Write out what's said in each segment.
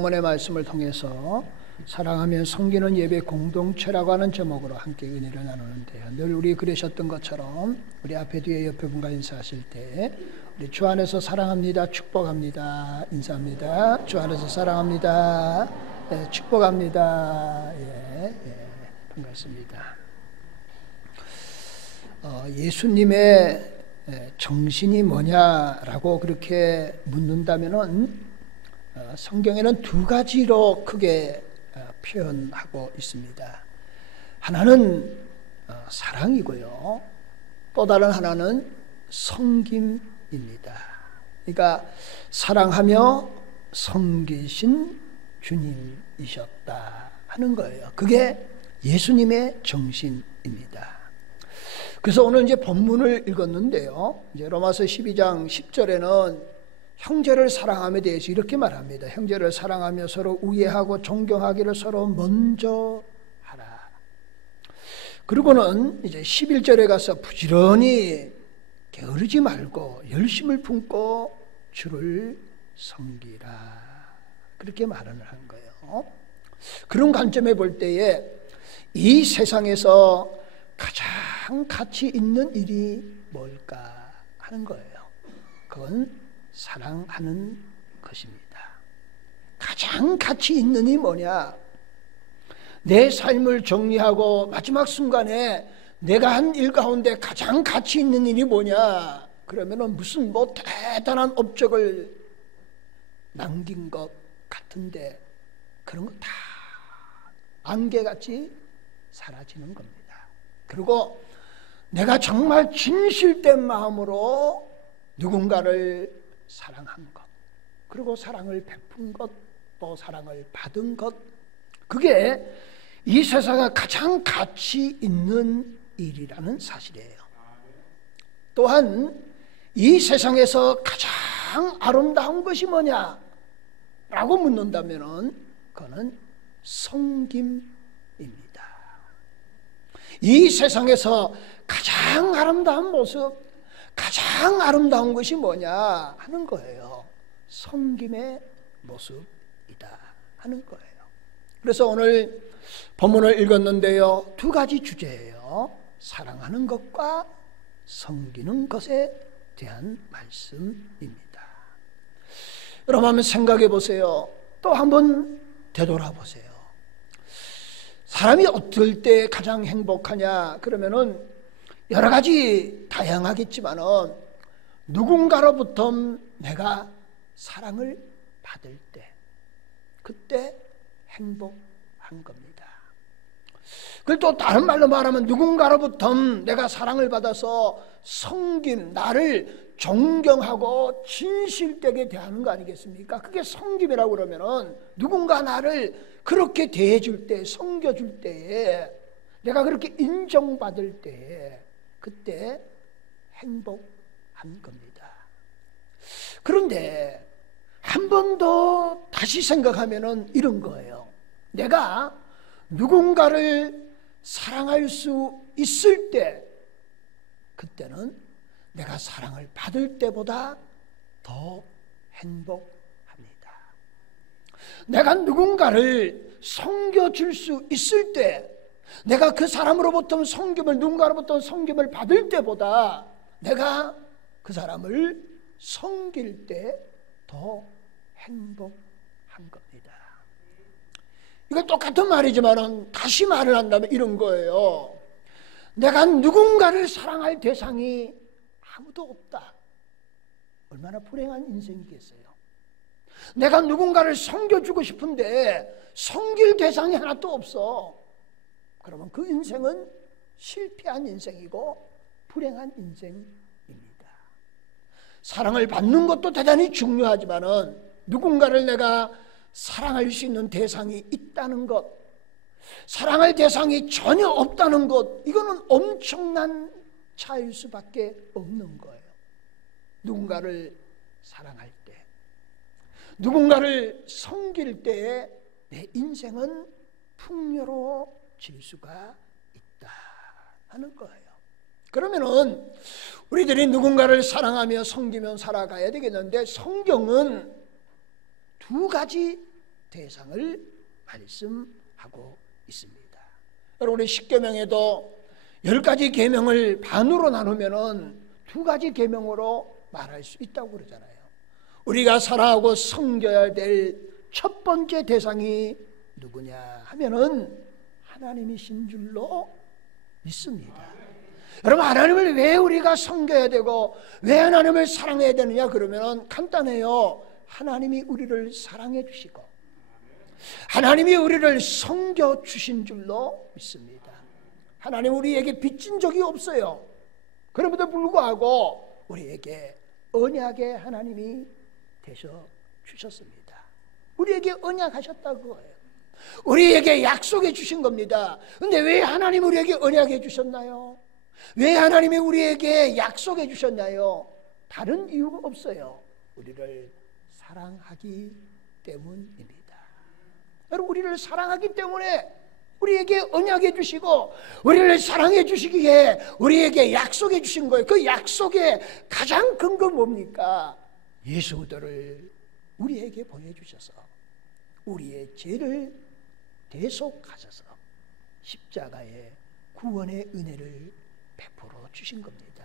본문의 말씀을 통해서 사랑하며 섬기는 예배 공동체라고 하는 제목으로 함께 은혜를 나누는데요. 늘 우리 그러셨던 것처럼 우리 앞에 뒤에 옆에 분과 인사하실 때 우리 주 안에서 사랑합니다, 축복합니다, 인사합니다. 주 안에서 사랑합니다, 축복합니다. 반갑습니다. 예수님의 정신이 뭐냐라고 그렇게 묻는다면은 성경에는 두 가지로 크게 표현하고 있습니다. 하나는 사랑이고요, 또 다른 하나는 섬김입니다. 그러니까 사랑하며 섬기신 주님이셨다 하는 거예요. 그게 예수님의 정신입니다. 그래서 오늘 이제 본문을 읽었는데요. 이제 로마서 12장 10절에는 형제를 사랑함에 대해서 이렇게 말합니다. 형제를 사랑하며 서로 우애하고 존경하기를 서로 먼저 하라. 그리고는 이제 11절에 가서 부지런히 게으르지 말고 열심을 품고 주를 섬기라. 그렇게 말을 한 거예요. 그런 관점에 볼 때에 이 세상에서 가장 가치 있는 일이 뭘까 하는 거예요. 그건 사랑하는 것입니다. 가장 가치 있는 일이 뭐냐? 내 삶을 정리하고 마지막 순간에 내가 한 일 가운데 가장 가치 있는 일이 뭐냐? 그러면은 무슨 대단한 업적을 남긴 것 같은데 그런 거 다 안개같이 사라지는 겁니다. 그리고 내가 정말 진실된 마음으로 누군가를 사랑한 것, 그리고 사랑을 베푼 것, 또 사랑을 받은 것, 그게 이 세상에 가장 가치 있는 일이라는 사실이에요. 또한 이 세상에서 가장 아름다운 것이 뭐냐? 라고 묻는다면 그거는 섬김입니다. 이 세상에서 가장 아름다운 모습, 가장 아름다운 것이 뭐냐 하는 거예요. 섬김의 모습이다 하는 거예요. 그래서 오늘 본문을 읽었는데요, 두 가지 주제예요. 사랑하는 것과 섬기는 것에 대한 말씀입니다. 여러분 한번 생각해 보세요. 또 한번 되돌아보세요. 사람이 어떨 때 가장 행복하냐? 그러면은 여러 가지 다양하겠지만은 누군가로부터 내가 사랑을 받을 때, 그때 행복한 겁니다. 그걸 또 다른 말로 말하면 누군가로부터 내가 사랑을 받아서 섬김, 나를 존경하고 진실되게 대하는 거 아니겠습니까? 그게 섬김이라고 그러면은 누군가 나를 그렇게 대해줄 때, 섬겨줄 때에, 내가 그렇게 인정받을 때에 그때 행복한 겁니다. 그런데 한 번 더 다시 생각하면은 이런 거예요. 내가 누군가를 사랑할 수 있을 때, 그때는 내가 사랑을 받을 때보다 더 행복합니다. 내가 누군가를 섬겨줄 수 있을 때, 내가 그 사람으로부터 섬김을, 누군가로부터 섬김을 받을 때보다 내가 그 사람을 섬길 때 더 행복한 겁니다. 이건 똑같은 말이지만 다시 말을 한다면 이런 거예요. 내가 누군가를 사랑할 대상이 아무도 없다. 얼마나 불행한 인생이겠어요. 내가 누군가를 섬겨주고 싶은데 섬길 대상이 하나도 없어. 그러면 그 인생은 실패한 인생이고 불행한 인생입니다. 사랑을 받는 것도 대단히 중요하지만은 누군가를 내가 사랑할 수 있는 대상이 있다는 것, 사랑할 대상이 전혀 없다는 것, 이거는 엄청난 차이일 수밖에 없는 거예요. 누군가를 사랑할 때, 누군가를 섬길 때에 내 인생은 풍요로워질 수가 있다 하는 거예요. 그러면은 우리들이 누군가를 사랑하며 섬기며 살아가야 되겠는데, 성경은 두 가지 대상을 말씀하고 있습니다. 여러분, 우리 10계명에도 10가지 계명을 반으로 나누면은 2가지 계명으로 말할 수 있다고 그러잖아요. 우리가 살아가고 섬겨야 될 첫 번째 대상이 누구냐 하면은 하나님이신 줄로 믿습니다. 여러분, 하나님을 왜 우리가 섬겨야 되고 왜 하나님을 사랑해야 되느냐 그러면 간단해요. 하나님이 우리를 사랑해 주시고 하나님이 우리를 섬겨 주신 줄로 믿습니다. 하나님 우리에게 빚진 적이 없어요. 그럼에도 불구하고 우리에게 언약의 하나님이 되셔 주셨습니다. 우리에게 언약하셨다고 그거예요. 우리에게 약속해 주신 겁니다. 근데 왜 하나님 우리에게 언약해 주셨나요? 왜 하나님이 우리에게 약속해 주셨나요? 다른 이유가 없어요. 우리를 사랑하기 때문입니다. 여러분, 우리를 사랑하기 때문에 우리에게 언약해 주시고 우리를 사랑해 주시기에 우리에게 약속해 주신 거예요. 그 약속의 가장 근거 뭡니까? 예수 그리스도를 우리에게 보내주셔서 우리의 죄를 대속하셔서 십자가의 구원의 은혜를 베풀어 주신 겁니다.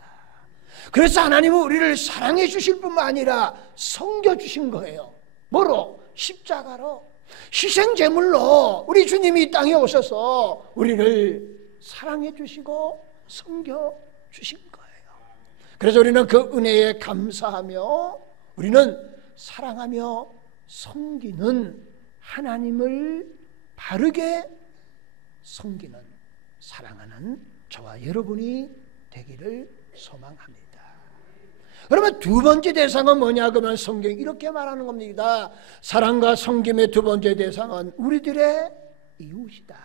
그래서 하나님은 우리를 사랑해 주실 뿐만 아니라 섬겨 주신 거예요. 뭐로? 십자가로, 희생제물로 우리 주님이 이 땅에 오셔서 우리를 사랑해 주시고 섬겨 주신 거예요. 그래서 우리는 그 은혜에 감사하며 우리는 사랑하며 섬기는 하나님을 바르게 섬기는 사랑하는 저와 여러분이 되기를 소망합니다. 그러면 두 번째 대상은 뭐냐 그러면 성경이 이렇게 말하는 겁니다. 사랑과 섬김의 두 번째 대상은 우리들의 이웃이다,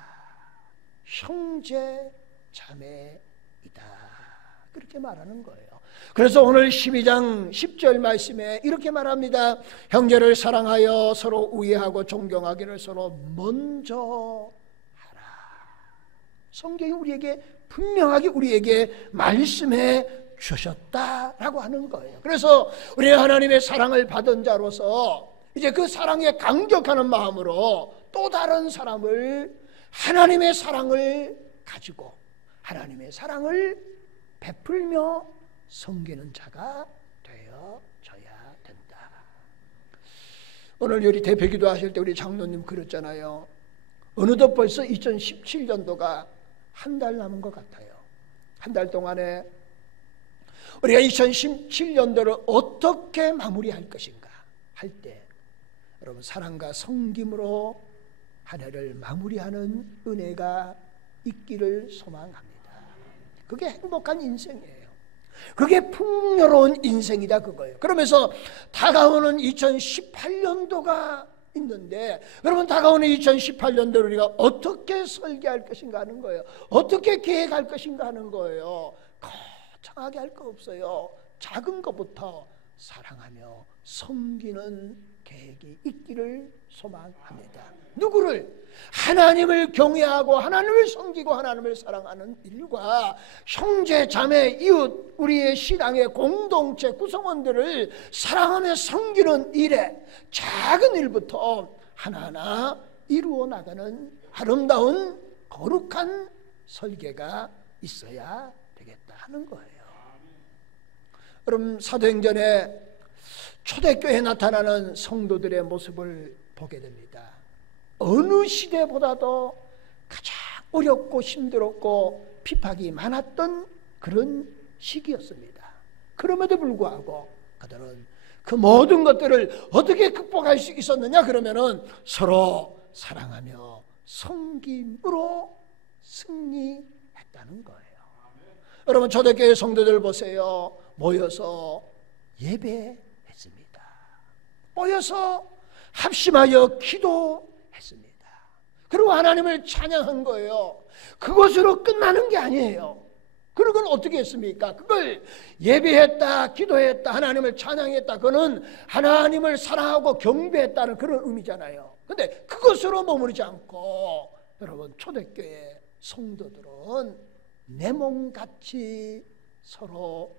형제 자매이다, 그렇게 말하는 거예요. 그래서 오늘 12장 10절 말씀에 이렇게 말합니다. 형제를 사랑하여 서로 우애하고 존경하기를 서로 먼저 하라. 성경이 우리에게 분명하게 우리에게 말씀해 주셨다라고 하는 거예요. 그래서 우리 하나님의 사랑을 받은 자로서 이제 그 사랑에 감격하는 마음으로 또 다른 사람을 하나님의 사랑을 가지고 하나님의 사랑을 베풀며 섬기는 자가 되어져야 된다. 오늘 우리 대표기도 하실 때 우리 장로님 그랬잖아요. 어느덧 벌써 2017년도가 한 달 남은 것 같아요. 한 달 동안에 우리가 2017년도를 어떻게 마무리할 것인가 할 때 여러분, 사랑과 섬김으로 한 해를 마무리하는 은혜가 있기를 소망합니다. 그게 행복한 인생이에요. 그게 풍요로운 인생이다 그거예요. 그러면서 다가오는 2018년도가 있는데 여러분, 다가오는 2018년도를 우리가 어떻게 설계할 것인가 하는 거예요. 어떻게 계획할 것인가 하는 거예요. 거창하게 할 거 없어요. 작은 것부터 사랑하며 섬기는 계획이 있기를 소망합니다. 누구를? 하나님을 경외하고 하나님을 섬기고 하나님을 사랑하는 일과 형제, 자매, 이웃, 우리의 신앙의 공동체 구성원들을 사랑하며 섬기는 일에 작은 일부터 하나하나 이루어 나가는 아름다운 거룩한 설계가 있어야 되겠다 하는 거예요. 여러분, 사도행전에 초대교회에 나타나는 성도들의 모습을 보게 됩니다. 어느 시대보다도 가장 어렵고 힘들었고 핍박이 많았던 그런 시기였습니다. 그럼에도 불구하고 그들은 그 모든 것들을 어떻게 극복할 수 있었느냐 그러면은 서로 사랑하며 섬김으로 승리했다는 거예요. 여러분, 초대교회 성도들 보세요. 모여서 예배했습니다. 모여서 합심하여 기도했습니다. 그리고 하나님을 찬양한 거예요. 그것으로 끝나는 게 아니에요. 그건 어떻게 했습니까? 그걸 예배했다, 기도했다, 하나님을 찬양했다, 그거는 하나님을 사랑하고 경배했다는 그런 의미잖아요. 근데 그것으로 머무르지 않고 여러분, 초대교회 성도들은 내 몸같이 서로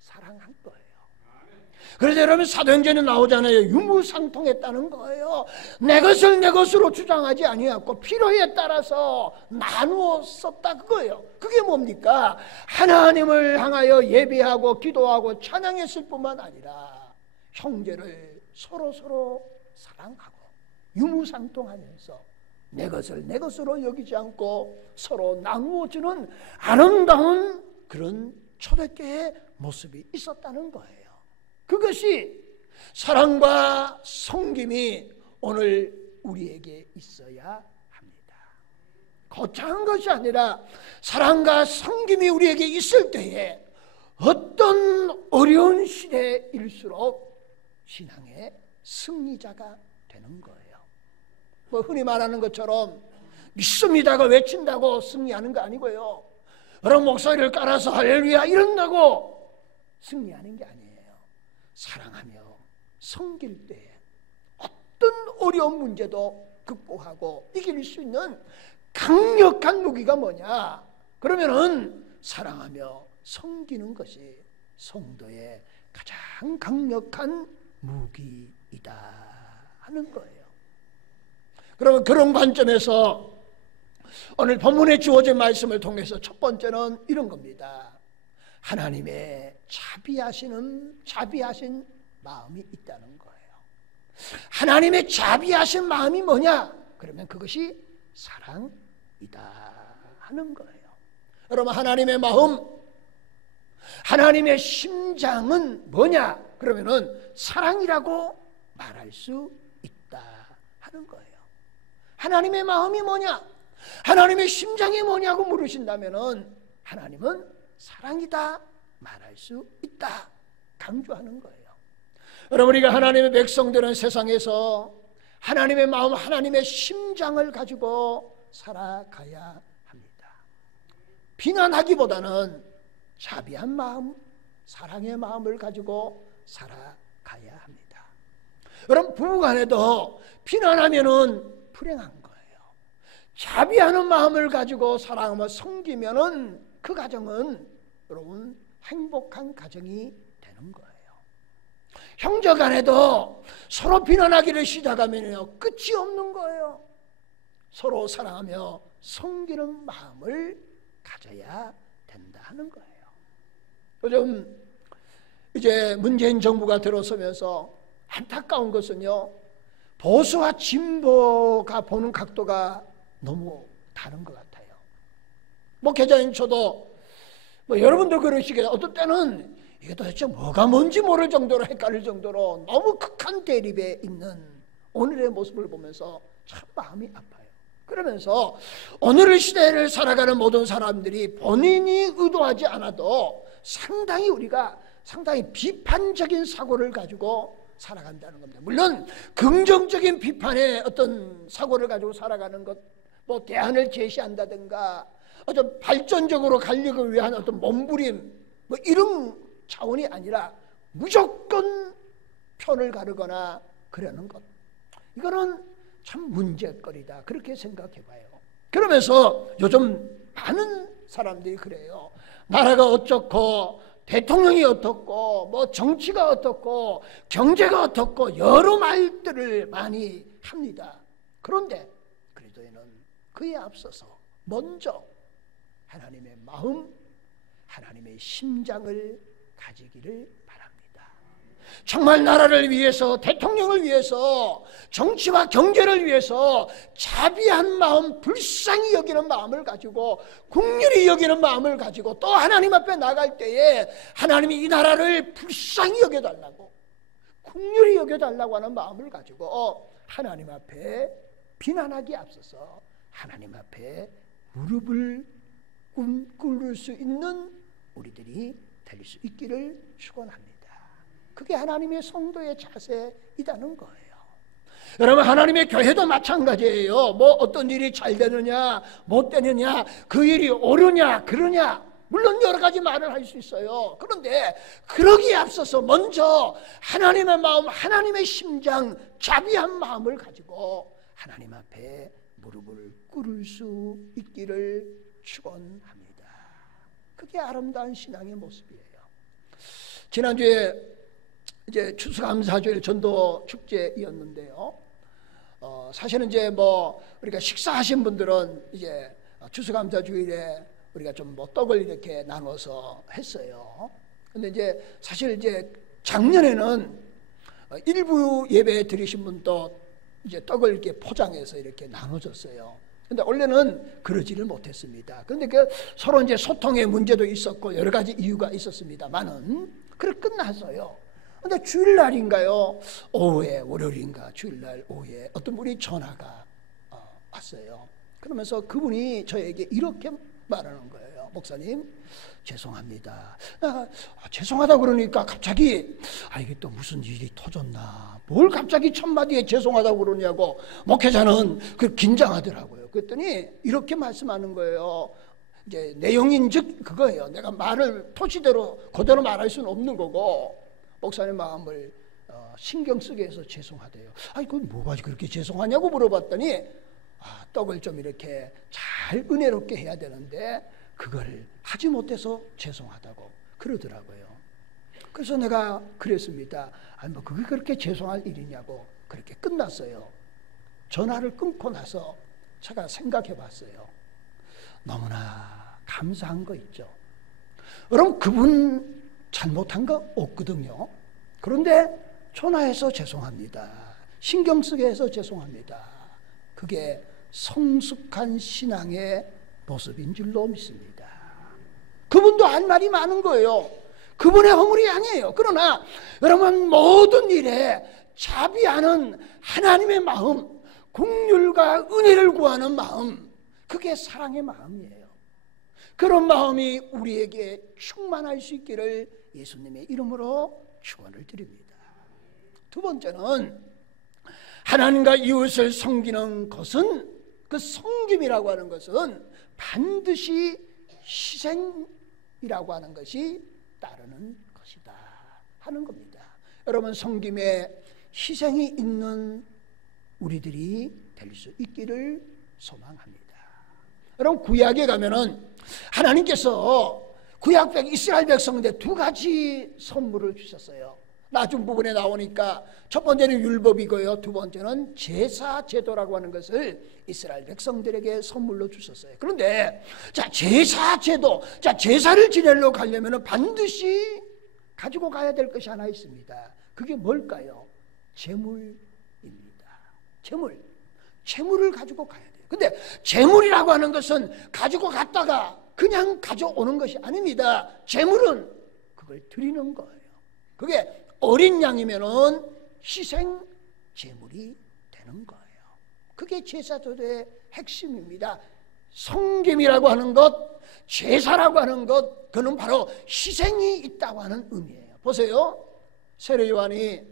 사랑한 거예요. 그래서 여러분 사도행전에 나오잖아요. 유무상통했다는 거예요. 내 것을 내 것으로 주장하지 아니하고 필요에 따라서 나누어 썼다 그거예요. 그게 뭡니까? 하나님을 향하여 예배하고 기도하고 찬양했을 뿐만 아니라 형제를 서로 사랑하고 유무상통하면서 내 것을 내 것으로 여기지 않고 서로 나누어주는 아름다운 그런 초대교회의 모습이 있었다는 거예요. 그것이 사랑과 섬김이 오늘 우리에게 있어야 합니다. 거창한 것이 아니라 사랑과 섬김이 우리에게 있을 때에 어떤 어려운 시대일수록 신앙의 승리자가 되는 거예요. 뭐 흔히 말하는 것처럼 믿습니다가 외친다고 승리하는 거 아니고요. 여러분 목소리를 깔아서 할렐루야 이런다고 승리하는 게 아니에요. 사랑하며 섬길 때 어떤 어려운 문제도 극복하고 이길 수 있는 강력한 무기가 뭐냐? 그러면은 사랑하며 섬기는 것이 성도의 가장 강력한 무기이다 하는 거예요. 그러면 그런 관점에서 오늘 본문에 주어진 말씀을 통해서 첫 번째는 이런 겁니다. 하나님의 자비하신 마음이 있다는 거예요. 하나님의 자비하신 마음이 뭐냐? 그러면 그것이 사랑이다 하는 거예요. 여러분 하나님의 마음, 하나님의 심장은 뭐냐? 그러면은 사랑이라고 말할 수 있다 하는 거예요. 하나님의 마음이 뭐냐? 하나님의 심장이 뭐냐고 물으신다면은 하나님은 사랑이다 말할 수 있다 강조하는 거예요. 여러분 우리가 하나님의 백성들은 세상에서 하나님의 마음, 하나님의 심장을 가지고 살아가야 합니다. 비난하기보다는 자비한 마음, 사랑의 마음을 가지고 살아가야 합니다. 여러분 부부간에도 비난하면은 불행한 거예요. 자비하는 마음을 가지고 사랑하며 섬기면은 그 가정은 여러분 행복한 가정이 되는 거예요. 형제 간에도 서로 비난하기를 시작하면요 끝이 없는 거예요. 서로 사랑하며 섬기는 마음을 가져야 된다 하는 거예요. 요즘 이제 문재인 정부가 들어서면서 안타까운 것은요 보수와 진보가 보는 각도가 너무 다른 것 같아요. 뭐 계좌인 저도 뭐 여러분도 그러시겠어요. 어떤 때는 이게 도대체 뭐가 뭔지 모를 정도로 헷갈릴 정도로 너무 극한 대립에 있는 오늘의 모습을 보면서 참 마음이 아파요. 그러면서 오늘 시대를 살아가는 모든 사람들이 본인이 의도하지 않아도 상당히 우리가 상당히 비판적인 사고를 가지고 살아간다는 겁니다. 물론 긍정적인 비판의 어떤 사고를 가지고 살아가는 것, 뭐 대안을 제시한다든가 어떤 발전적으로 가려고 위한 어떤 몸부림 뭐 이런 차원이 아니라 무조건 편을 가르거나 그러는 것, 이거는 참 문제거리다 그렇게 생각해 봐요. 그러면서 요즘 많은 사람들이 그래요. 나라가 어쩌고 대통령이 어떻고 뭐 정치가 어떻고 경제가 어떻고 여러 말들을 많이 합니다. 그런데 그리스도인은 그에 앞서서 먼저 하나님의 마음, 하나님의 심장을 가지기를 바랍니다. 정말 나라를 위해서, 대통령을 위해서, 정치와 경제를 위해서 자비한 마음, 불쌍히 여기는 마음을 가지고 긍휼히 여기는 마음을 가지고 또 하나님 앞에 나갈 때에 하나님이 이 나라를 불쌍히 여겨달라고, 긍휼히 여겨달라고 하는 마음을 가지고 하나님 앞에 비난하기에 앞서서 하나님 앞에 무릎을 꿇을 수 있는 우리들이 될 수 있기를 축원합니다. 그게 하나님의 성도의 자세이라는 거예요. 여러분 하나님의 교회도 마찬가지예요. 뭐 어떤 일이 잘 되느냐 못 되느냐, 그 일이 옳으냐 그러냐, 물론 여러 가지 말을 할 수 있어요. 그런데 그러기에 앞서서 먼저 하나님의 마음, 하나님의 심장, 자비한 마음을 가지고 하나님 앞에 무릎을 꿇을 수 있기를 축원합니다. 그게 아름다운 신앙의 모습이에요. 지난주에 이제 추수감사주일 전도 축제였는데요. 사실은 이제 뭐 우리가 식사하신 분들은 이제 추수감사주일에 우리가 좀 뭐 떡을 이렇게 나눠서 했어요. 근데 이제 사실 이제 작년에는 일부 예배 드리신 분도 이제 떡을 이렇게 포장해서 이렇게 나눠줬어요. 근데 원래는 그러지를 못했습니다. 그런데 그 서로 이제 소통의 문제도 있었고 여러 가지 이유가 있었습니다만은 그래 끝났어요. 근데 주일날인가요? 오후에, 월요일인가 주일날 오후에 어떤 분이 전화가 왔어요. 그러면서 그분이 저에게 이렇게 말하는 거예요. 목사님, 죄송합니다. 죄송하다 그러니까 갑자기 이게 또 무슨 일이 터졌나, 뭘 갑자기 첫마디에 죄송하다고 그러냐고 목회자는 그 긴장하더라고요. 그랬더니 이렇게 말씀하는 거예요. 이제 내용인 즉 그거예요. 내가 말을 토시대로 그대로 말할 수는 없는 거고, 목사님 마음을 신경 쓰게 해서 죄송하대요. 그건 뭐가 그렇게 죄송하냐고 물어봤더니 떡을 좀 이렇게 잘 은혜롭게 해야 되는데 그걸 하지 못해서 죄송하다고 그러더라고요. 그래서 내가 그랬습니다. 뭐 그게 그렇게 죄송할 일이냐고. 그렇게 끝났어요. 전화를 끊고 나서 제가 생각해 봤어요. 너무나 감사한 거 있죠. 여러분, 그분 잘못한 거 없거든요. 그런데 전화해서 죄송합니다, 신경 쓰게 해서 죄송합니다, 그게 성숙한 신앙의 모습인 줄로 믿습니다. 그분도 할 말이 많은 거예요. 그분의 허물이 아니에요. 그러나 여러분, 모든 일에 자비하는 하나님의 마음, 긍휼과 은혜를 구하는 마음, 그게 사랑의 마음이에요. 그런 마음이 우리에게 충만할 수 있기를 예수님의 이름으로 축원을 드립니다. 두 번째는 하나님과 이웃을 섬기는 것은, 그 섬김이라고 하는 것은 반드시 희생이라고 하는 것이 따르는 것이다 하는 겁니다. 여러분, 섬김에 희생이 있는 우리들이 될 수 있기를 소망합니다. 여러분, 구약에 가면은 하나님께서 구약 이스라엘 백성들한테 두 가지 선물을 주셨어요. 나중 부분에 나오니까 첫 번째는 율법이고요, 두 번째는 제사 제도라고 하는 것을 이스라엘 백성들에게 선물로 주셨어요. 그런데 제사 제도, 제사를 지내러 가려면 반드시 가지고 가야 될 것이 하나 있습니다. 그게 뭘까요? 제물입니다. 제물을 가지고 가야 돼요. 근데 제물이라고 하는 것은 가지고 갔다가 그냥 가져오는 것이 아닙니다. 제물은 그걸 드리는 거예요. 그게 어린 양이면은 희생 제물이 되는 거예요. 그게 제사제도의 핵심입니다. 성김이라고 하는 것, 제사라고 하는 것, 그는 바로 희생이 있다고 하는 의미예요. 보세요. 세례 요한이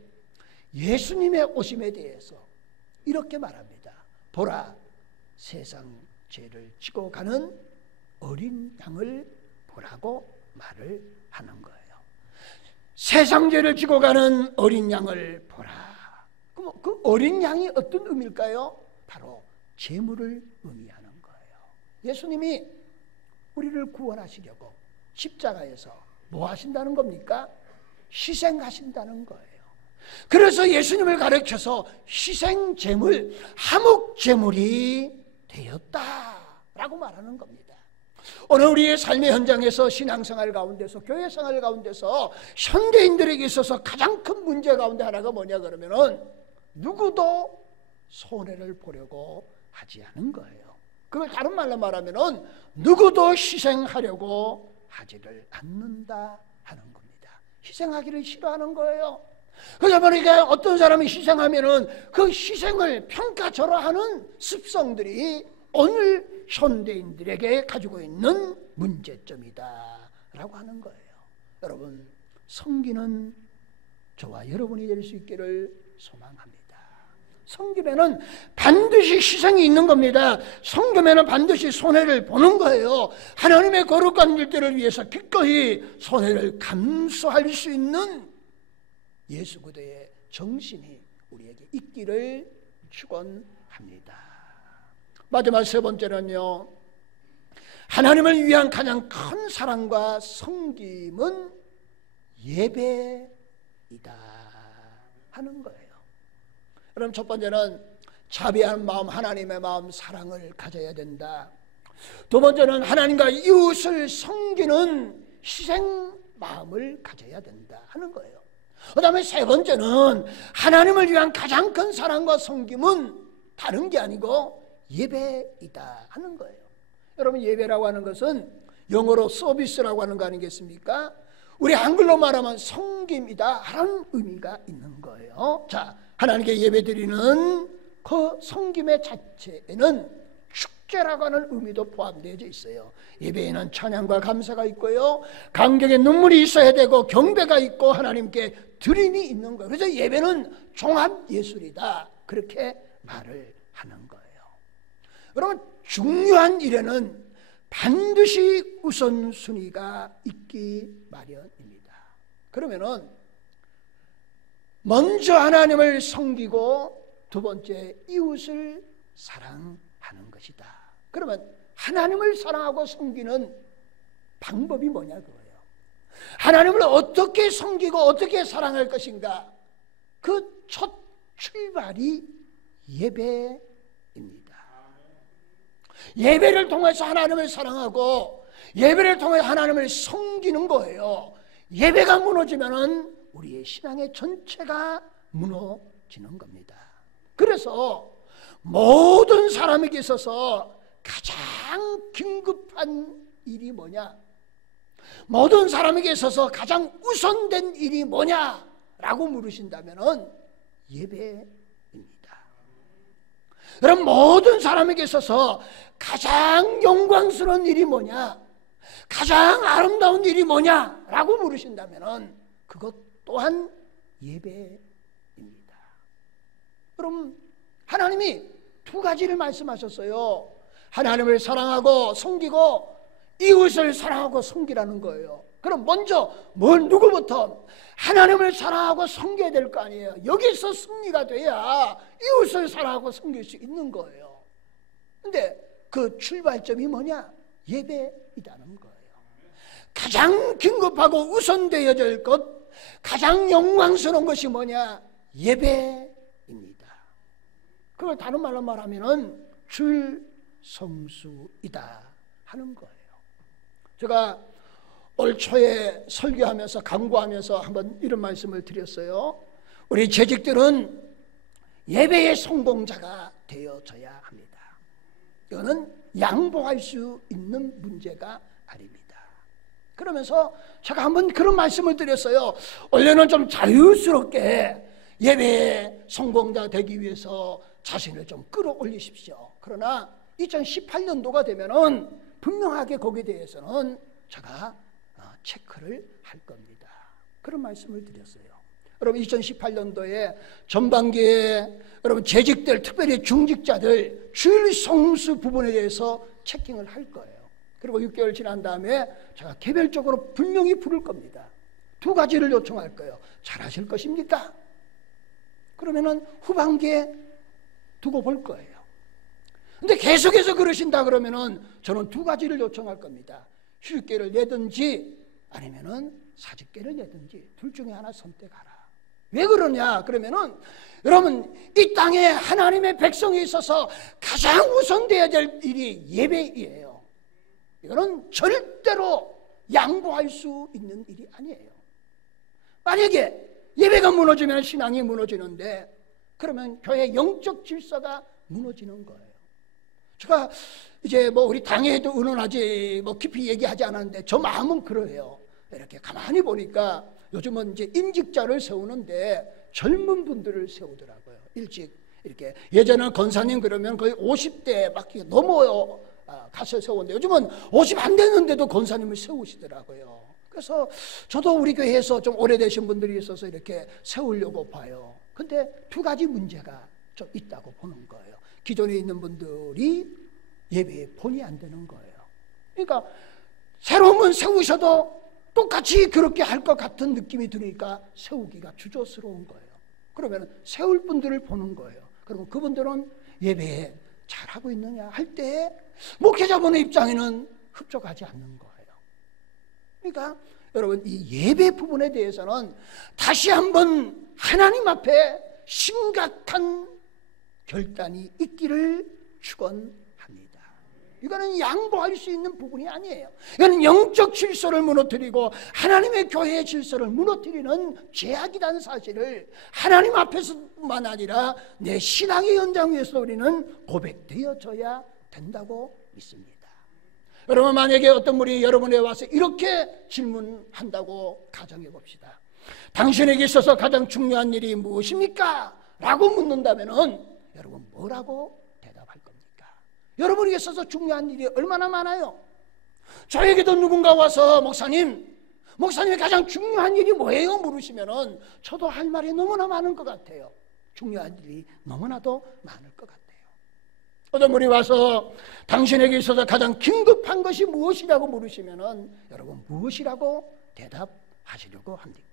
예수님의 오심에 대해서 이렇게 말합니다. 보라, 세상 죄를 지고 가는 어린 양을 보라고 말을 하는 거예요. 세상 죄를 지고 가는 어린 양을 보라. 그럼 그 어린 양이 어떤 의미일까요? 바로 제물을 의미하는 거예요. 예수님이 우리를 구원하시려고 십자가에서 뭐 하신다는 겁니까? 희생하신다는 거예요. 그래서 예수님을 가르쳐서 희생 제물, 화목 제물이 되었다라고 말하는 겁니다. 오늘 우리의 삶의 현장에서, 신앙생활 가운데서, 교회생활 가운데서 현대인들에게 있어서 가장 큰 문제 가운데 하나가 뭐냐 그러면은 누구도 손해를 보려고 하지 않은 거예요. 그걸 다른 말로 말하면은 누구도 희생하려고 하지를 않는다 하는 겁니다. 희생하기를 싫어하는 거예요. 그러다 보니까 어떤 사람이 희생하면은 그 희생을 평가절하하는 습성들이 오늘 현대인들에게 가지고 있는 문제점이다 라고 하는 거예요. 여러분, 섬기는 저와 여러분이 될 수 있기를 소망합니다. 섬김에는 반드시 희생이 있는 겁니다. 섬김에는 반드시 손해를 보는 거예요. 하나님의 거룩한 일들을 위해서 기꺼이 손해를 감수할 수 있는 예수 그리스도의 정신이 우리에게 있기를 축원합니다. 마지막 세 번째는요, 하나님을 위한 가장 큰 사랑과 섬김은 예배이다 하는 거예요. 그럼 첫 번째는 자비한 마음, 하나님의 마음, 사랑을 가져야 된다. 두 번째는 하나님과 이웃을 섬기는 희생 마음을 가져야 된다 하는 거예요. 그 다음에 세 번째는 하나님을 위한 가장 큰 사랑과 섬김은 다른 게 아니고 예배이다 하는 거예요. 여러분, 예배라고 하는 것은 영어로 서비스라고 하는 거 아니겠습니까? 우리 한글로 말하면 섬김이다 하는 의미가 있는 거예요. 자, 하나님께 예배드리는 그 섬김의 자체에는 축제라고 하는 의미도 포함되어 있어요. 예배에는 찬양과 감사가 있고요, 감격의 눈물이 있어야 되고 경배가 있고 하나님께 드림이 있는 거예요. 그래서 예배는 종합예술이다 그렇게 말을 하는 거예요. 여러분, 중요한 일에는 반드시 우선순위가 있기 마련입니다. 그러면은 먼저 하나님을 섬기고 두 번째 이웃을 사랑하는 것이다. 그러면 하나님을 사랑하고 섬기는 방법이 뭐냐 그거예요. 하나님을 어떻게 섬기고 어떻게 사랑할 것인가, 그 첫 출발이 예배입니다. 예배를 통해서 하나님을 사랑하고 예배를 통해 하나님을 섬기는 거예요. 예배가 무너지면은 우리의 신앙의 전체가 무너지는 겁니다. 그래서 모든 사람에게 있어서 가장 긴급한 일이 뭐냐, 모든 사람에게 있어서 가장 우선된 일이 뭐냐라고 물으신다면은 예배입니다. 그럼 모든 사람에게 있어서 가장 영광스러운 일이 뭐냐, 가장 아름다운 일이 뭐냐라고 물으신다면은 그것 또한 예배입니다. 그럼 하나님이 두 가지를 말씀하셨어요. 하나님을 사랑하고 섬기고 이웃을 사랑하고 섬기라는 거예요. 그럼 먼저 누구부터 하나님을 사랑하고 섬겨야 될 거 아니에요. 여기서 승리가 돼야 이웃을 사랑하고 섬길 수 있는 거예요. 근데 그 출발점이 뭐냐? 예배이라는 거예요. 가장 긴급하고 우선되어야 될 것, 가장 영광스러운 것이 뭐냐? 예배입니다. 그걸 다른 말로 말하면은 줄성수이다 하는 거예요. 제가 올 초에 설교하면서 강구하면서 한번 이런 말씀을 드렸어요. 우리 재직들은 예배의 성공자가 되어져야 합니다. 이거는 양보할 수 있는 문제가 아닙니다. 그러면서 제가 한번 그런 말씀을 드렸어요. 원래는 좀 자유스럽게 예배의 성공자 되기 위해서 자신을 좀 끌어올리십시오. 그러나 2018년도가 되면은 분명하게 거기에 대해서는 제가 체크를 할 겁니다. 그런 말씀을 드렸어요. 여러분, 2018년도에 전반기에 여러분 재직들, 특별히 중직자들 줄성수 부분에 대해서 체킹을 할 거예요. 그리고 6개월 지난 다음에 제가 개별적으로 분명히 부를 겁니다. 두 가지를 요청할 거예요. 잘하실 것입니까? 그러면은 후반기에 두고 볼 거예요. 근데 계속해서 그러신다 그러면은 저는 두 가지를 요청할 겁니다. 휴직계를 내든지 아니면은 사직계를 내든지 둘 중에 하나 선택하라. 왜 그러냐? 그러면은 여러분, 이 땅에 하나님의 백성이 있어서 가장 우선되어야 될 일이 예배이에요. 이거는 절대로 양보할 수 있는 일이 아니에요. 만약에 예배가 무너지면 신앙이 무너지는데, 그러면 교회 영적 질서가 무너지는 거예요. 제가 이제 우리 당회에도 의논하지 깊이 얘기하지 않았는데 저 마음은 그러해요. 이렇게 가만히 보니까 요즘은 이제 임직자를 세우는데 젊은 분들을 세우더라고요. 일찍 이렇게 예전에는 권사님 그러면 거의 50대 막 넘어요. 가서 세우는데 요즘은 50 안 됐는데도 권사님을 세우시더라고요. 그래서 저도 우리 교회에서 좀 오래되신 분들이 있어서 이렇게 세우려고 봐요. 근데 두 가지 문제가 좀 있다고 보는 거예요. 기존에 있는 분들이 예배에 본이 안 되는 거예요. 그러니까 새로운 분 세우셔도 똑같이 그렇게 할 것 같은 느낌이 드니까 세우기가 주저스러운 거예요. 그러면 세울 분들을 보는 거예요. 그러면 그분들은 예배에 잘하고 있느냐 할 때 목회자분의 입장에는 흡족하지 않는 거예요. 그러니까 여러분, 이 예배 부분에 대해서는 다시 한번 하나님 앞에 심각한 결단이 있기를 축원합니다. 이거는 양보할 수 있는 부분이 아니에요. 이거는 영적 질서를 무너뜨리고 하나님의 교회의 질서를 무너뜨리는 죄악이라는 사실을 하나님 앞에서뿐만 아니라 내 신앙의 현장 위에서 우리는 고백되어져야 된다고 믿습니다. 여러분, 만약에 어떤 분이 여러분에 와서 이렇게 질문한다고 가정해 봅시다. 당신에게 있어서 가장 중요한 일이 무엇입니까? 라고 묻는다면 여러분 뭐라고 대답할 겁니까? 여러분에게 있어서 중요한 일이 얼마나 많아요? 저에게도 누군가 와서 목사님이 가장 중요한 일이 뭐예요? 물으시면 저도 할 말이 너무나 많은 것 같아요. 중요한 일이 너무나도 많을 것 같아요. 어떤 분이 와서 당신에게 있어서 가장 긴급한 것이 무엇이라고 물으시면 여러분 무엇이라고 대답하시려고 합니까?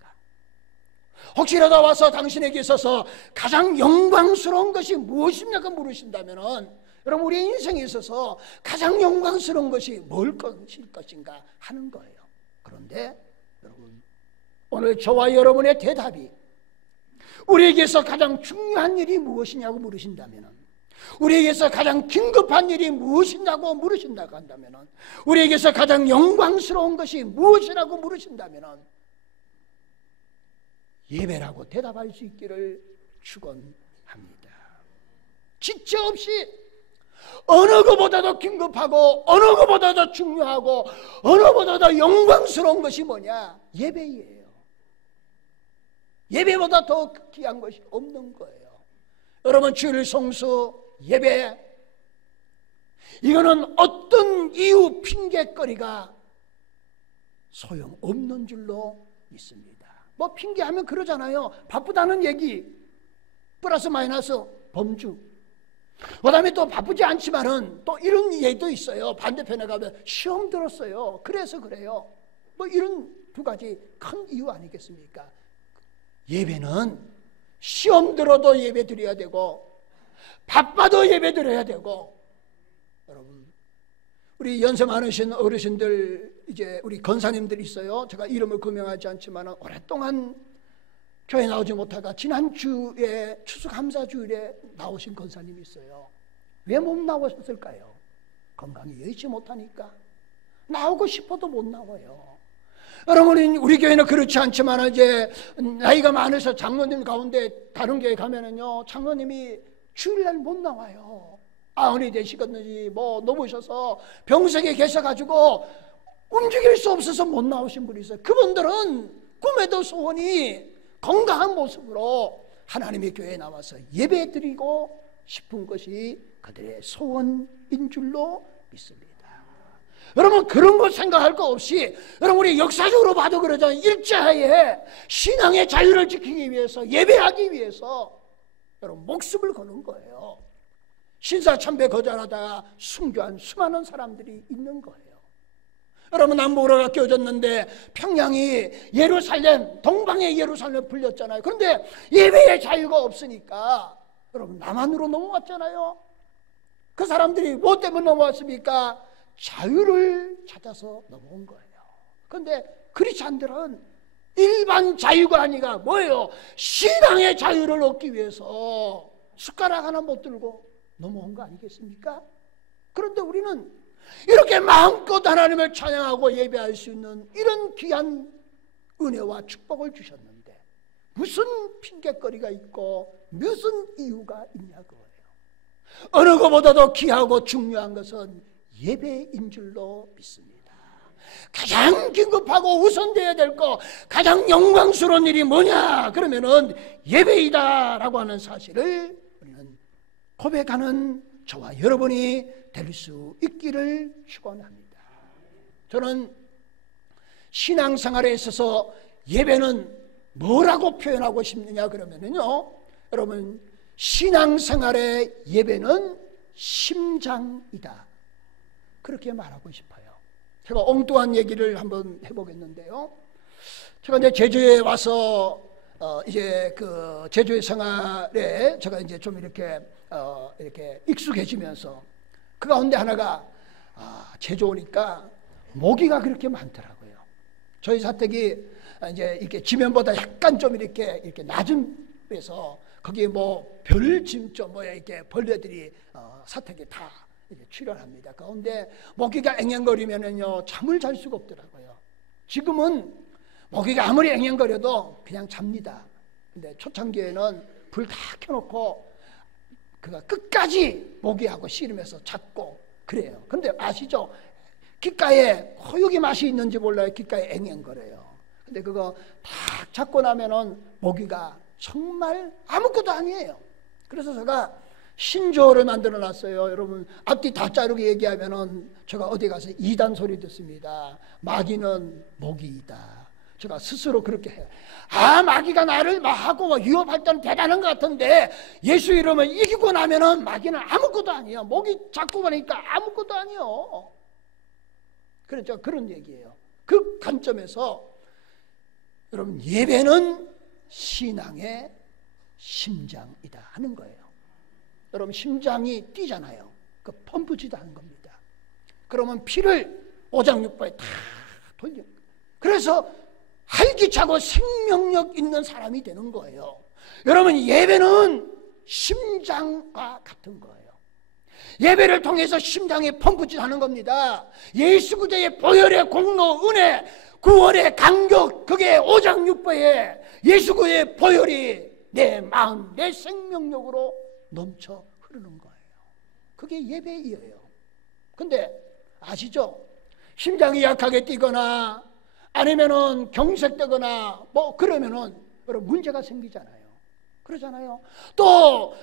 혹시라도 와서 당신에게 있어서 가장 영광스러운 것이 무엇입니까? 물으신다면 여러분 우리의 인생에 있어서 가장 영광스러운 것이 뭘 것인가 하는 거예요. 그런데 여러분 오늘 저와 여러분의 대답이 우리에게서 가장 중요한 일이 무엇이냐고 물으신다면, 우리에게서 가장 긴급한 일이 무엇이냐고 물으신다고 한다면, 우리에게서 가장 영광스러운 것이 무엇이라고 물으신다면 예배라고 대답할 수 있기를 축원합니다. 지체 없이 어느 것보다도 긴급하고 어느 것보다도 중요하고 어느 것보다도 영광스러운 것이 뭐냐? 예배예요. 예배보다 더 귀한 것이 없는 거예요. 여러분, 주일 성수 예배, 이거는 어떤 이유 핑계거리가 소용없는 줄로 믿습니다. 뭐 핑계하면 그러잖아요. 바쁘다는 얘기 플러스 마이너스 범주. 그 다음에 또 바쁘지 않지만은 또 이런 얘기도 있어요. 반대편에 가면 시험 들었어요. 그래서 그래요. 뭐 이런 두 가지 큰 이유 아니겠습니까? 예배는 시험 들어도 예배 드려야 되고 바빠도 예배 드려야 되고, 여러분 우리 연세 많으신 어르신들, 이제 우리 권사님들이 있어요. 제가 이름을 거명하지 않지만 오랫동안 교회 나오지 못하다 지난주에 추수감사주일에 나오신 권사님이 있어요. 왜 못 나오셨을까요? 건강이 여의치 못하니까. 나오고 싶어도 못 나와요. 여러분, 우리 교회는 그렇지 않지만 이제 나이가 많으셔 장로님 가운데 다른 교회 가면은요, 장로님이 주일날 못 나와요. 아흔이 되시겠는지 뭐 넘으셔서 병석에 계셔가지고 움직일 수 없어서 못 나오신 분이 있어요. 그분들은 꿈에도 소원이 건강한 모습으로 하나님의 교회에 나와서 예배드리고 싶은 것이 그들의 소원인 줄로 믿습니다. 여러분, 그런 거 생각할 거 없이, 여러분 우리 역사적으로 봐도 그러잖아요. 일제하에 신앙의 자유를 지키기 위해서, 예배하기 위해서 여러분 목숨을 거는 거예요. 신사참배 거절하다가 순교한 수많은 사람들이 있는 거예요. 여러분, 남북으로가 껴졌는데 평양이 예루살렘, 동방의 예루살렘 불렸잖아요. 그런데 예배의 자유가 없으니까 여러분 남한으로 넘어왔잖아요. 그 사람들이 뭐 때문에 넘어왔습니까? 자유를 찾아서 넘어온 거예요. 그런데 크리스찬들은 일반 자유가 아니라 뭐예요? 신앙의 자유를 얻기 위해서 숟가락 하나 못 들고 넘어온 거 아니겠습니까? 그런데 우리는 이렇게 마음껏 하나님을 찬양하고 예배할 수 있는 이런 귀한 은혜와 축복을 주셨는데 무슨 핑계거리가 있고 무슨 이유가 있냐고요. 어느 것보다도 귀하고 중요한 것은 예배인 줄로 믿습니다. 가장 긴급하고 우선되어야 될 것, 가장 영광스러운 일이 뭐냐? 그러면은 예배이다라고 하는 사실을 우리는 고백하는 저와 여러분이 될 수 있기를 축원합니다. 저는 신앙생활에 있어서 예배는 뭐라고 표현하고 싶느냐 그러면은요, 여러분 신앙생활의 예배는 심장이다, 그렇게 말하고 싶어요. 제가 엉뚱한 얘기를 한번 해보겠는데요. 제가 이제 제주에 와서 이제 그 제주의 생활에 제가 이제 좀 이렇게 익숙해지면서 그 가운데 하나가 제주 오니까 모기가 그렇게 많더라고요. 저희 사택이 이제 이렇게 지면보다 약간 좀 이렇게 낮은 데서 거기에 뭐 별짐 좀 뭐야 이렇게 벌레들이 사택에 다 이제 출현합니다. 가운데 모기가 앵앵거리면은요 잠을 잘 수가 없더라고요. 지금은 모기가 아무리 앵앵거려도 그냥 잡니다. 근데 초창기에는 불 다 켜놓고 그가 끝까지 모기하고 씨름해서 잡고 그래요. 근데 아시죠? 귓가에 호육이 맛이 있는지 몰라요. 귓가에 앵앵거려요. 근데 그거 딱 잡고 나면은 모기가 정말 아무것도 아니에요. 그래서 제가 신조어를 만들어 놨어요. 여러분 앞뒤 다 자르고 얘기하면은 제가 어디 가서 이단 소리 듣습니다. 마귀는 모기이다. 제가 스스로 그렇게 해요. 마귀가 나를 하고 위협할 때는 대단한 것 같은데 예수 이름을 이기고 나면은 마귀는 아무것도 아니에요. 모기 잡고 가니까 아무것도 아니에요. 그렇죠. 그런 얘기예요. 그 관점에서 여러분 예배는 신앙의 심장이다 하는 거예요. 여러분 심장이 뛰잖아요. 그 펌프지도 하는 겁니다. 그러면 피를 오장육부에 다 돌려. 그래서 활기차고 생명력 있는 사람이 되는 거예요. 여러분 예배는 심장과 같은 거예요. 예배를 통해서 심장이 펌프짓 하는 겁니다. 예수 그리스도의 보혈의 공로, 은혜, 구원의 강격, 그게 오장육부에 예수 그리스도의 보혈이 내 마음, 내 생명력으로 넘쳐 흐르는 거예요. 그게 예배이에요. 근데 아시죠? 심장이 약하게 뛰거나 아니면은 경색되거나 뭐 그러면은 여러분 문제가 생기잖아요. 그러잖아요. 또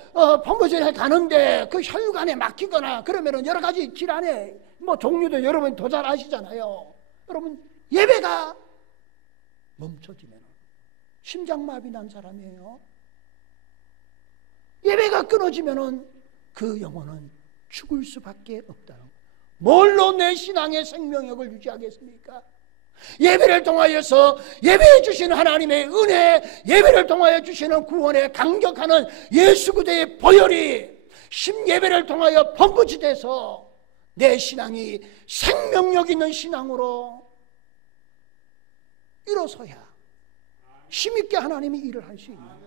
펌프질에 가는데 그 혈관에 막히거나 그러면은 여러 가지 질환의 뭐 종류도 여러분 더 잘 아시잖아요. 여러분 예배가 멈춰지면 심장마비 난 사람이에요. 예배가 끊어지면은 그 영혼은 죽을 수밖에 없다는 거예요. 뭘로 내 신앙의 생명력을 유지하겠습니까? 예배를 통하여서 예배해 주시는 하나님의 은혜, 예배를 통하여 주시는 구원에 감격하는 예수 그리스도의 보혈이 심예배를 통하여 펌프짓해서 내 신앙이 생명력 있는 신앙으로 일어서야 힘있게 하나님이 일을 할 수 있는 거예요.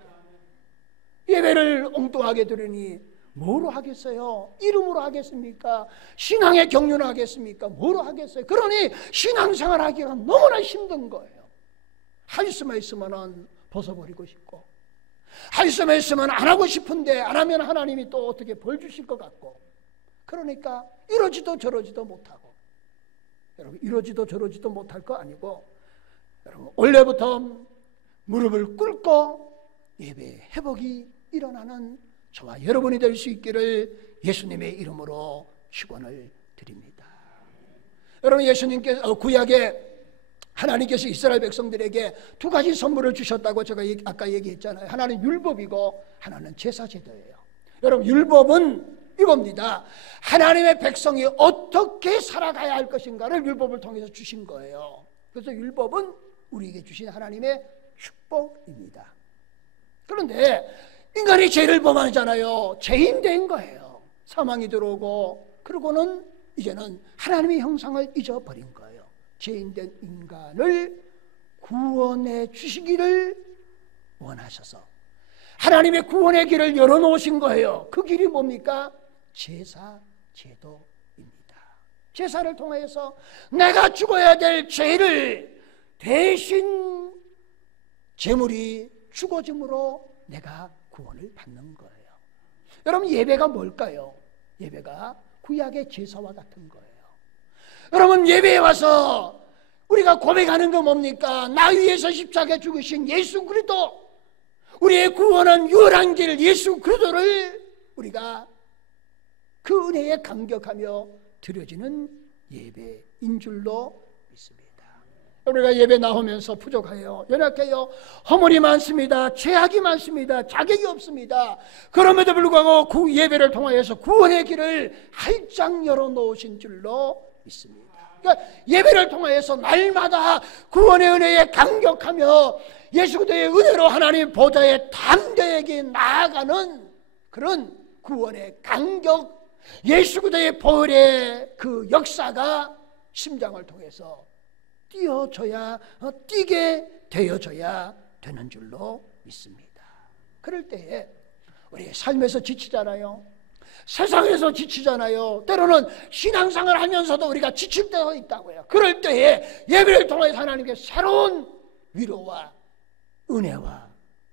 예배를 엉뚱하게 드리니 뭐로 하겠어요? 이름으로 하겠습니까? 신앙의 경륜을 하겠습니까? 뭐로 하겠어요? 그러니 신앙생활 하기가 너무나 힘든 거예요. 할 수만 있으면 벗어버리고 싶고 할 수만 있으면 안 하고 싶은데 안 하면 하나님이 또 어떻게 벌 주실 것 같고 그러니까 이러지도 저러지도 못하고 여러분 이러지도 저러지도 못할 거 아니고 여러분 원래부터 무릎을 꿇고 예배 회복이 일어나는 저와 여러분이 될 수 있기를 예수님의 이름으로 축원을 드립니다. 여러분 예수님께서 구약에 하나님께서 이스라엘 백성들에게 두 가지 선물을 주셨다고 제가 아까 얘기했잖아요. 하나는 율법이고 하나는 제사제도예요. 여러분 율법은 이겁니다. 하나님의 백성이 어떻게 살아가야 할 것인가를 율법을 통해서 주신 거예요. 그래서 율법은 우리에게 주신 하나님의 축복입니다. 그런데 인간이 죄를 범하잖아요. 죄인 된 거예요. 사망이 들어오고 그러고는 이제는 하나님의 형상을 잊어버린 거예요. 죄인 된 인간을 구원해 주시기를 원하셔서 하나님의 구원의 길을 열어놓으신 거예요. 그 길이 뭡니까? 제사, 제도입니다. 제사를 통해서 내가 죽어야 될 죄를 대신 제물이 죽어짐으로 내가 구원을 받는 거예요. 여러분 예배가 뭘까요? 예배가 구약의 제사와 같은 거예요. 여러분 예배에 와서 우리가 고백하는 거 뭡니까? 나 위해서 십자가에 죽으신 예수 그리스도, 우리의 구원은 유일한 길 예수 그리스도를 우리가 그 은혜에 감격하며 드려지는 예배인 줄로 믿습니다. 우리가 예배 나오면서 부족해요, 연약해요, 허물이 많습니다, 죄악이 많습니다, 자격이 없습니다. 그럼에도 불구하고 그 예배를 통하여서 구원의 길을 활짝 열어놓으신 줄로 믿습니다. 그러니까 예배를 통하여서 날마다 구원의 은혜에 감격하며 예수 그리스도의 은혜로 하나님 보좌에 담대하게 나아가는 그런 구원의 감격, 예수 그리스도의 보혈의 그 역사가 심장을 통해서 뛰게 되어져야 되는 줄로 믿습니다. 그럴 때에 우리 삶에서 지치잖아요. 세상에서 지치잖아요. 때로는 신앙생활을 하면서도 우리가 지칠 때가 있다고요. 그럴 때에 예배를 통해서 하나님께 새로운 위로와 은혜와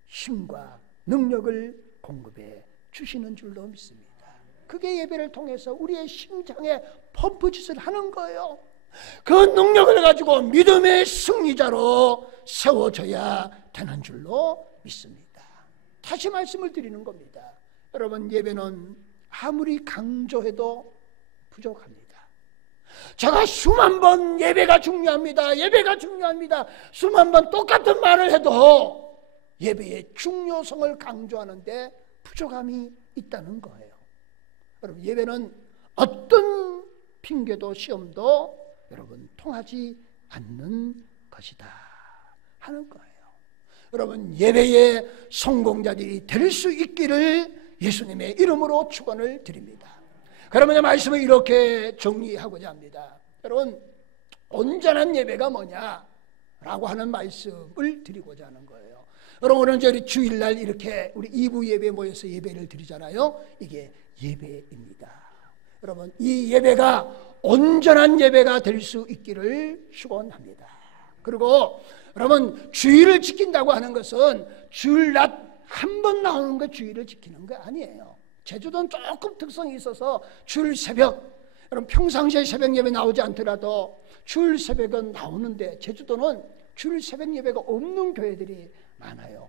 힘과 능력을 공급해 주시는 줄로 믿습니다. 그게 예배를 통해서 우리의 심장에 펌프짓을 하는 거예요. 그 능력을 가지고 믿음의 승리자로 세워져야 되는 줄로 믿습니다. 다시 말씀을 드리는 겁니다. 여러분, 예배는 아무리 강조해도 부족합니다. 제가 수만 번 예배가 중요합니다, 예배가 중요합니다, 수만 번 똑같은 말을 해도 예배의 중요성을 강조하는데 부족함이 있다는 거예요. 여러분, 예배는 어떤 핑계도 시험도 여러분 통하지 않는 것이다 하는 거예요. 여러분, 예배의 성공자들이 될 수 있기를 예수님의 이름으로 축원을 드립니다. 그러면 말씀을 이렇게 정리하고자 합니다. 여러분, 온전한 예배가 뭐냐라고 하는 말씀을 드리고자 하는 거예요. 여러분, 오늘 저희 주일날 이렇게 우리 2부 예배에 모여서 예배를 드리잖아요. 이게 예배입니다. 여러분, 이 예배가 온전한 예배가 될 수 있기를 축원합니다. 그리고 여러분, 주일을 지킨다고 하는 것은 주일 낮 한 번 나오는 거 주일을 지키는 거 아니에요. 제주도는 조금 특성이 있어서 주일 새벽, 여러분 평상시에 새벽 예배 나오지 않더라도 주일 새벽은 나오는데 제주도는 주일 새벽 예배가 없는 교회들이 많아요.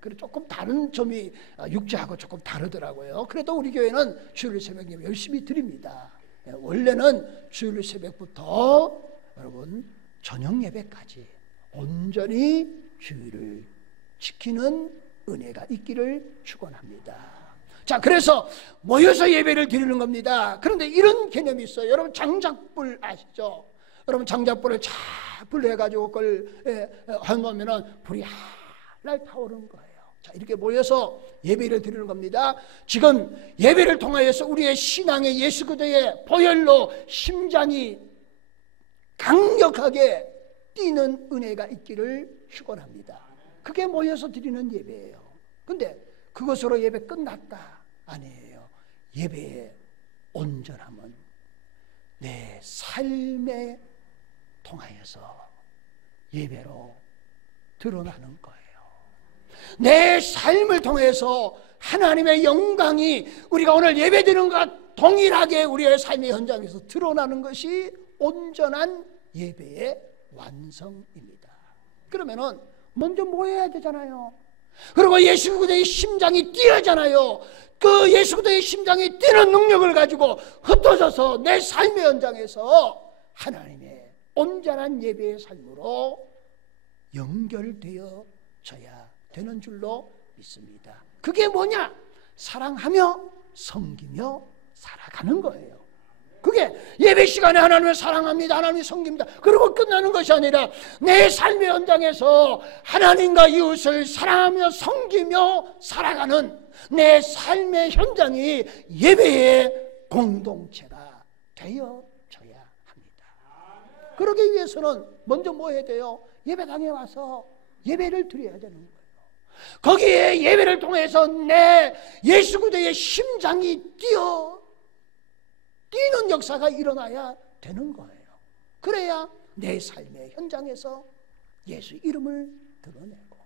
그리고 조금 다른 점이 육지하고 조금 다르더라고요. 그래도 우리 교회는 주일 새벽 예배 열심히 드립니다. 원래는 주일 새벽부터 여러분 저녁 예배까지 온전히 주일을 지키는 은혜가 있기를 축원합니다. 자, 그래서 모여서 예배를 드리는 겁니다. 그런데 이런 개념이 있어요. 여러분, 장작불 아시죠? 여러분, 장작불을 잘 불러가지고 그걸 해놓으면 불이 날 타오르는 거예요. 자, 이렇게 모여서 예배를 드리는 겁니다. 지금 예배를 통하여서 우리의 신앙의 예수 그리스도의 보혈로 심장이 강력하게 뛰는 은혜가 있기를 축원합니다. 그게 모여서 드리는 예배예요. 근데 그것으로 예배 끝났다 아니에요. 예배의 온전함은 내 삶에 통하여서 예배로 드러나는 거예요. 내 삶을 통해서 하나님의 영광이 우리가 오늘 예배드리는 것과 동일하게 우리의 삶의 현장에서 드러나는 것이 온전한 예배의 완성입니다. 그러면은 먼저 모여야 되잖아요. 그리고 예수 그리스도의 심장이 뛰어잖아요. 그 예수 그리스도의 심장이 뛰는 능력을 가지고 흩어져서 내 삶의 현장에서 하나님의 온전한 예배의 삶으로 연결되어져야 되는 줄로 믿습니다. 그게 뭐냐? 사랑하며 섬기며 살아가는 거예요. 그게 예배 시간에 하나님을 사랑합니다, 하나님을 섬깁니다, 그리고 끝나는 것이 아니라 내 삶의 현장에서 하나님과 이웃을 사랑하며 섬기며 살아가는 내 삶의 현장이 예배의 공동체가 되어져야 합니다. 그러기 위해서는 먼저 뭐 해야 돼요? 예배당에 와서 예배를 드려야 되는 거예요. 거기에 예배를 통해서 내 예수 그리스도의 심장이 뛰는 역사가 일어나야 되는 거예요. 그래야 내 삶의 현장에서 예수 이름을 드러내고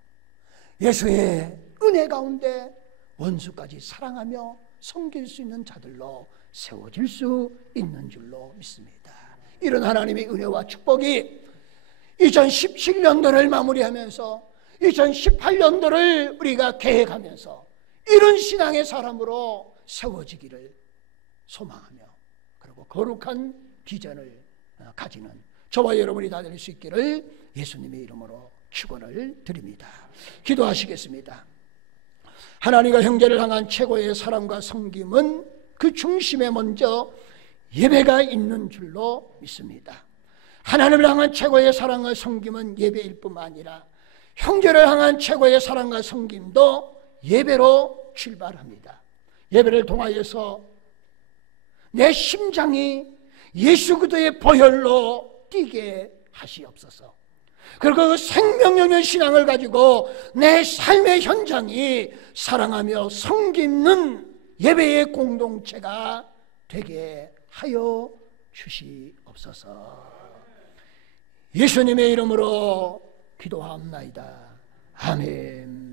예수의 은혜 가운데 원수까지 사랑하며 섬길 수 있는 자들로 세워질 수 있는 줄로 믿습니다. 이런 하나님의 은혜와 축복이 2017년도를 마무리하면서 2018년도를 우리가 계획하면서 이런 신앙의 사람으로 세워지기를 소망하며 그리고 거룩한 비전을 가지는 저와 여러분이 다 될 수 있기를 예수님의 이름으로 축원을 드립니다. 기도하시겠습니다. 하나님과 형제를 향한 최고의 사랑과 섬김은 그 중심에 먼저 예배가 있는 줄로 믿습니다. 하나님을 향한 최고의 사랑과 섬김은 예배일 뿐만 아니라 형제를 향한 최고의 사랑과 섬김도 예배로 출발합니다. 예배를 통하여서 내 심장이 예수 그리스도의 보혈로 뛰게 하시옵소서. 그리고 그 생명력의 신앙을 가지고 내 삶의 현장이 사랑하며 섬기는 예배의 공동체가 되게 하여 주시옵소서. 예수님의 이름으로 기도하옵나이다. 아멘.